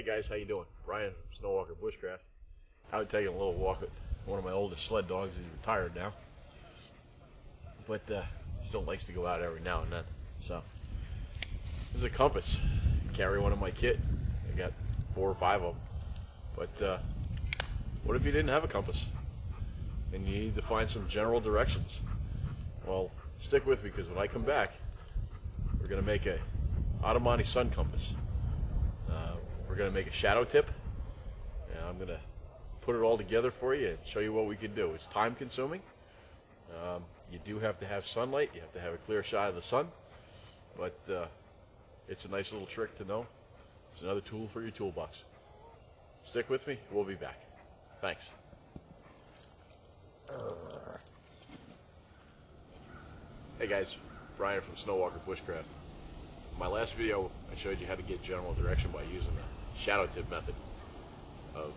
Hey guys, how you doing? Brian from Snowwalker Bushcraft. Out taking a little walk with one of my oldest sled dogs. He's retired now, but still likes to go out every now and then. So this is a compass. Carry one in my kit. I got 4 or 5 of them. But what if you didn't have a compass and you need to find some general directions? Well, stick with me because when I come back, we're going to make a Ottomani Sun Compass. We're going to make a shadow tip, and I'm going to put it all together for you and show you what we can do. It's time consuming. You do have to have sunlight. You have to have a clear shot of the sun, but it's a nice little trick to know. It's another tool for your toolbox. Stick with me. We'll be back. Thanks. Hey guys, Brian from Snowwalker Bushcraft. In my last video, I showed you how to get general direction by using the shadow tip method of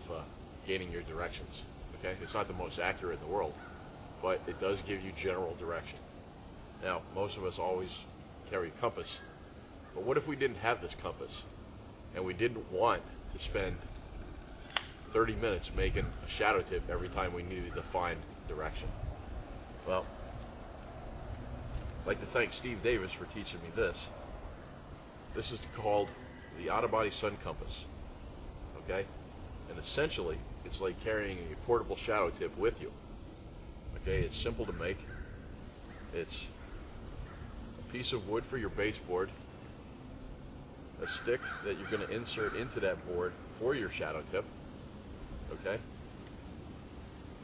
gaining your directions. Okay, it's not the most accurate in the world, but it does give you general direction. Now, most of us always carry a compass, but what if we didn't have this compass and we didn't want to spend 30 minutes making a shadow tip every time we needed to find direction? Well, I'd like to thank Steve Davis for teaching me this. This is called the Ottomani Sun Compass. Okay? And essentially, it's like carrying a portable shadow tip with you. Okay? It's simple to make. It's a piece of wood for your baseboard, a stick that you're going to insert into that board for your shadow tip, okay?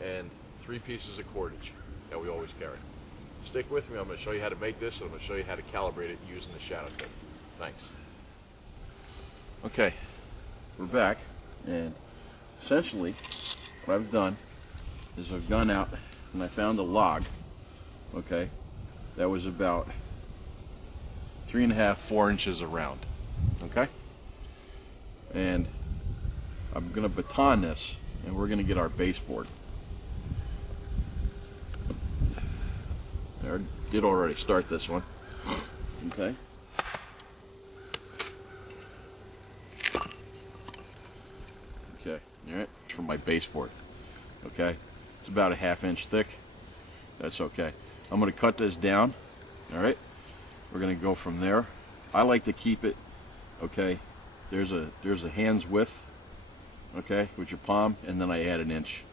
And 3 pieces of cordage that we always carry. Stick with me. I'm going to show you how to make this, and I'm going to show you how to calibrate it using the shadow tip. Thanks. Okay, we're back, and essentially what I've done is I've gone out and I found a log, okay, that was about 3.5, 4 inches around, okay? And I'm going to baton this, and we're going to get our baseboard. I did already start this one, okay? Okay, alright, for my baseboard, okay? It's about a 1/2 inch thick. That's okay. I'm going to cut this down, alright? We're going to go from there. I like to keep it, okay, there's a hand's width, okay, with your palm, and then I add an inch,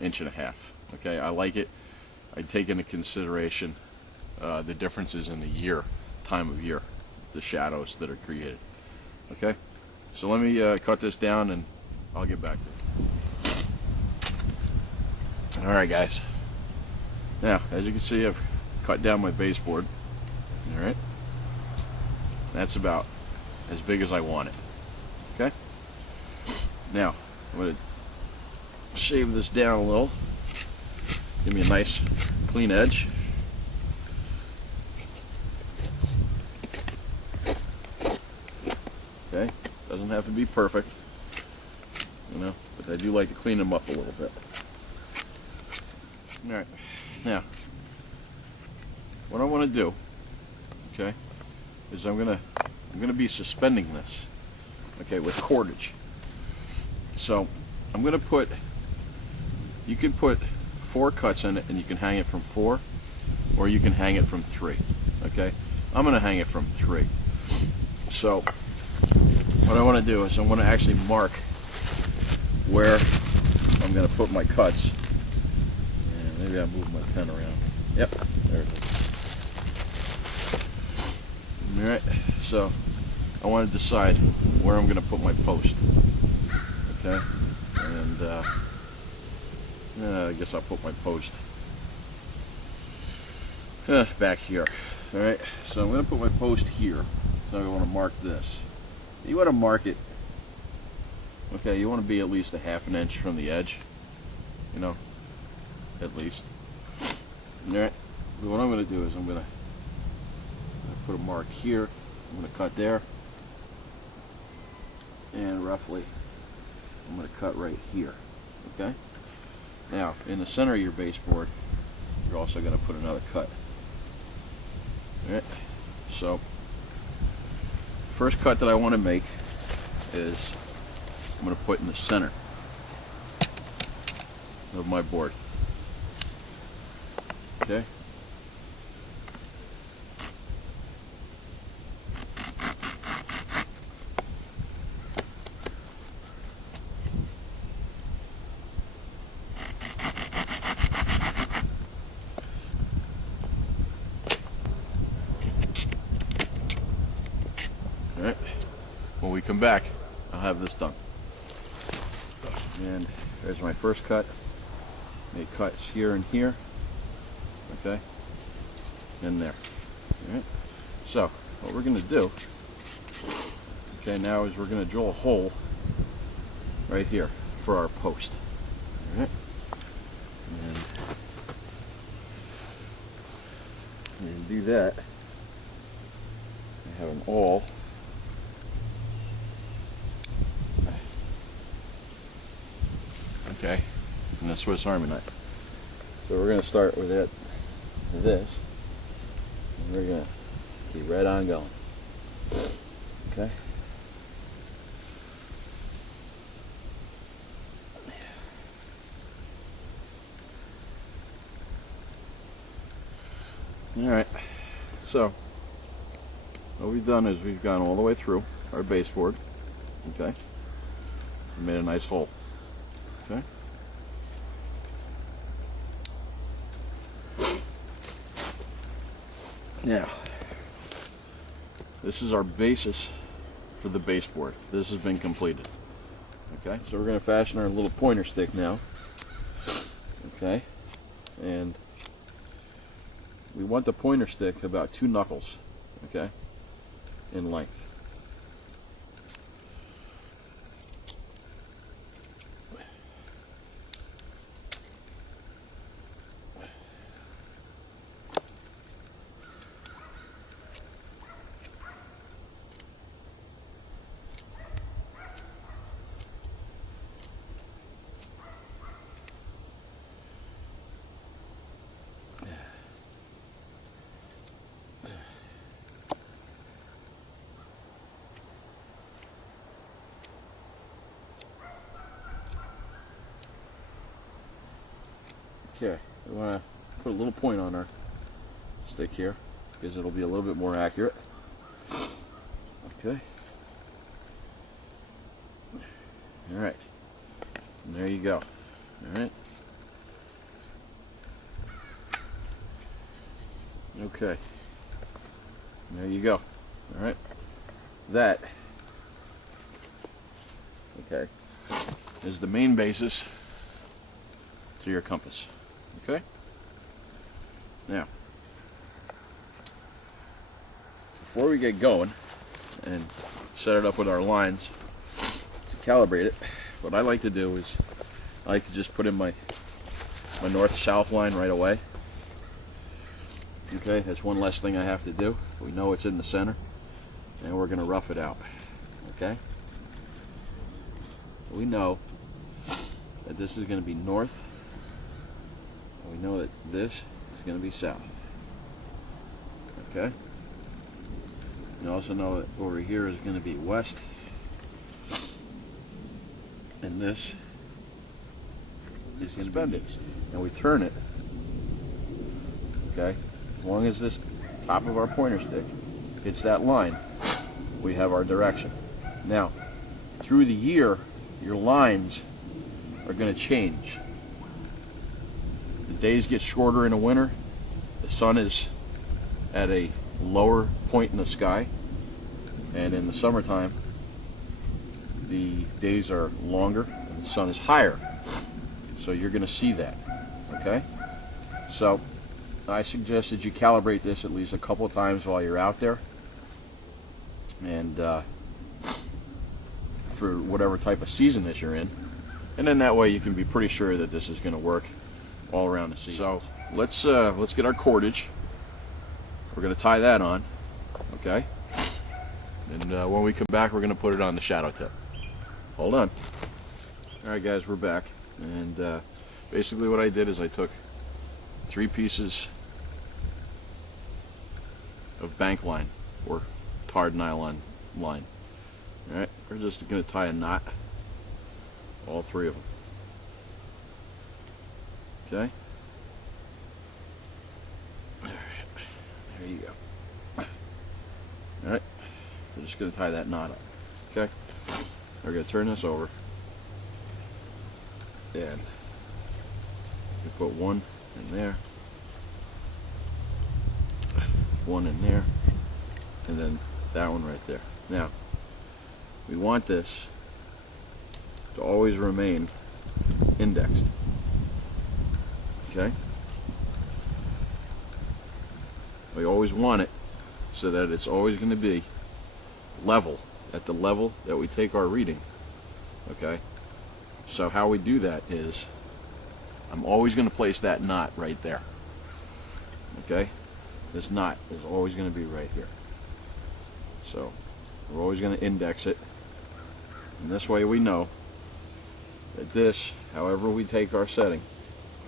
1.5 inches, okay? I like it. I take into consideration the differences in the year, time of year, the shadows that are created, okay? So let me cut this down and I'll get back to it. Alright guys, now as you can see, I've cut down my baseboard. Alright, that's about as big as I want it. Okay, now I'm going to shave this down a little, give me a nice clean edge. Okay, doesn't have to be perfect, you know, but I do like to clean them up a little bit. Alright, now what I want to do, okay, is I'm gonna be suspending this, okay, with cordage. So I'm gonna put, you can put 4 cuts in it and you can hang it from 4, or you can hang it from 3. Okay, I'm gonna hang it from 3. So what I want to do is I'm going to actually mark where I'm going to put my cuts. And maybe I'll move my pen around. Yep, there it is. Alright, so I want to decide where I'm going to put my post. Okay, and I guess I'll put my post back here. Alright, so I'm going to put my post here. So I want to mark this. You want to mark it, okay, you want to be at least a 1/2 inch from the edge, you know, at least. Alright, but what I'm going to do is I'm going to put a mark here, I'm going to cut there, and roughly I'm going to cut right here, okay? Now, in the center of your baseboard, you're also going to put another cut. Alright, so first cut that I want to make is I'm going to put in the center of my board. Okay. Alright, when we come back, I'll have this done. And there's my first cut. Make cuts here and here. Okay, and there. Alright, so what we're going to do, okay, now is we're going to drill a hole right here for our post. Alright, and we're going to do that. I have an awl. Okay, and a Swiss Army knife. So we're going to start with this, and we're going to keep right on going. Okay. Alright, so what we've done is we've gone all the way through our baseboard, okay, and made a nice hole. Okay. Now, this is our basis for the baseboard. This has been completed. Okay, so we're going to fashion our little pointer stick now. Okay, and we want the pointer stick about 2 knuckles, okay, in length. Okay, we want to put a little point on our stick here because it'll be a little bit more accurate. Okay. Alright. And there you go. Alright. Okay. And there you go. Alright. That, okay, is the main basis to your compass. Okay? Now, before we get going and set it up with our lines to calibrate it, what I like to do is I like to just put in my north-south line right away. Okay, that's one less thing I have to do. We know it's in the center, and we're going to rough it out. Okay? We know that this is going to be north. We know that this is going to be south. Okay? You also know that over here is going to be west. And this is suspended. And we turn it. Okay? As long as this top of our pointer stick hits that line, we have our direction. Now, through the year, your lines are going to change. The days get shorter in the winter. The sun is at a lower point in the sky, and in the summertime the days are longer and the sun is higher. So you're going to see that. Okay? So I suggest that you calibrate this at least a couple of times while you're out there, and for whatever type of season that you're in, and then that way you can be pretty sure that this is going to work all around the season. So let's get our cordage. We're going to tie that on, okay? And when we come back, we're going to put it on the shadow tip. Hold on. All right, guys, we're back. And basically what I did is I took 3 pieces of bank line or tarred nylon line. All right, we're just going to tie a knot all three of them. Okay? There you go. Alright, we're just going to tie that knot up. Okay? We're going to turn this over, and we put one in there, one in there, and then that one right there. Now, we want this to always remain indexed. Okay? We always want it so that it's always going to be level, at the level that we take our reading. Okay? So how we do that is, I'm always going to place that knot right there. Okay? This knot is always going to be right here. So we're always going to index it, and this way we know that this, however we take our setting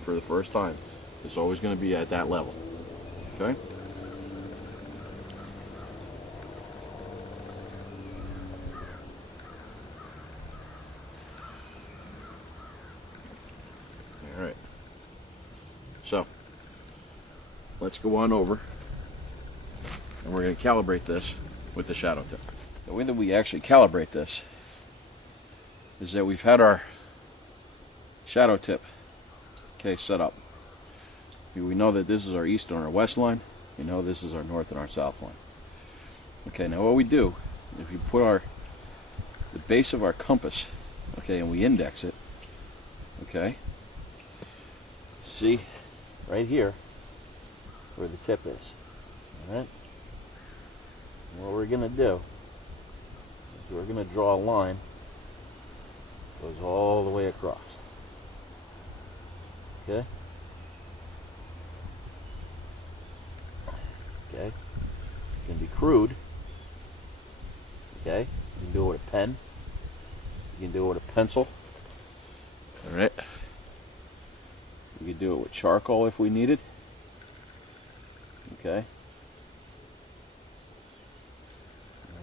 for the first time, is always going to be at that level. Okay? Alright. So, let's go on over, and we're going to calibrate this with the shadow tip. The way that we actually calibrate this is that we've had our shadow tip, okay, set up. We know that this is our east and our west line. We know this is our north and our south line. Okay, now what we do, if you put the base of our compass, okay, and we index it, okay, see right here where the tip is. Alright? What we're going to do is we're going to draw a line that goes all the way across. Okay? Okay? It's going to be crude. Okay? You can do it with a pen. You can do it with a pencil. Alright? We could do it with charcoal if we needed. Okay?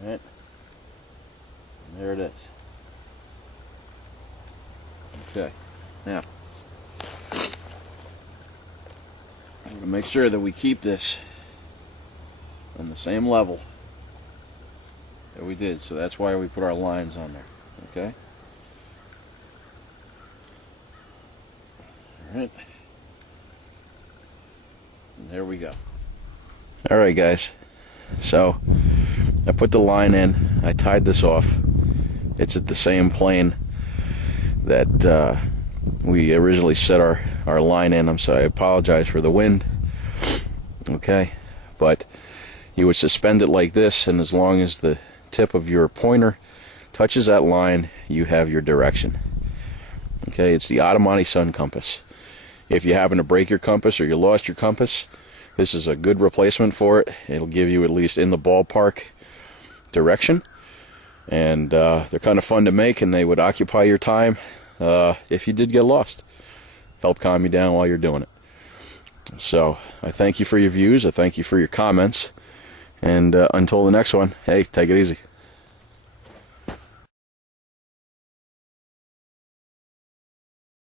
Alright, and there it is. Okay, now, I'm going to make sure that we keep this on the same level that we did, so that's why we put our lines on there. Okay? Alright, and there we go. Alright guys, so I put the line in, I tied this off. It's at the same plane that we originally set our line in. I'm sorry, I apologize for the wind. Okay, but you would suspend it like this, and as long as the tip of your pointer touches that line, you have your direction. Okay, it's the Ottomani Sun Compass. If you happen to break your compass or you lost your compass, this is a good replacement for it. It'll give you at least in the ballpark direction, and they're kind of fun to make, and they would occupy your time if you did get lost. Help calm you down while you're doing it. So I thank you for your views, I thank you for your comments, and until the next one, hey, take it easy.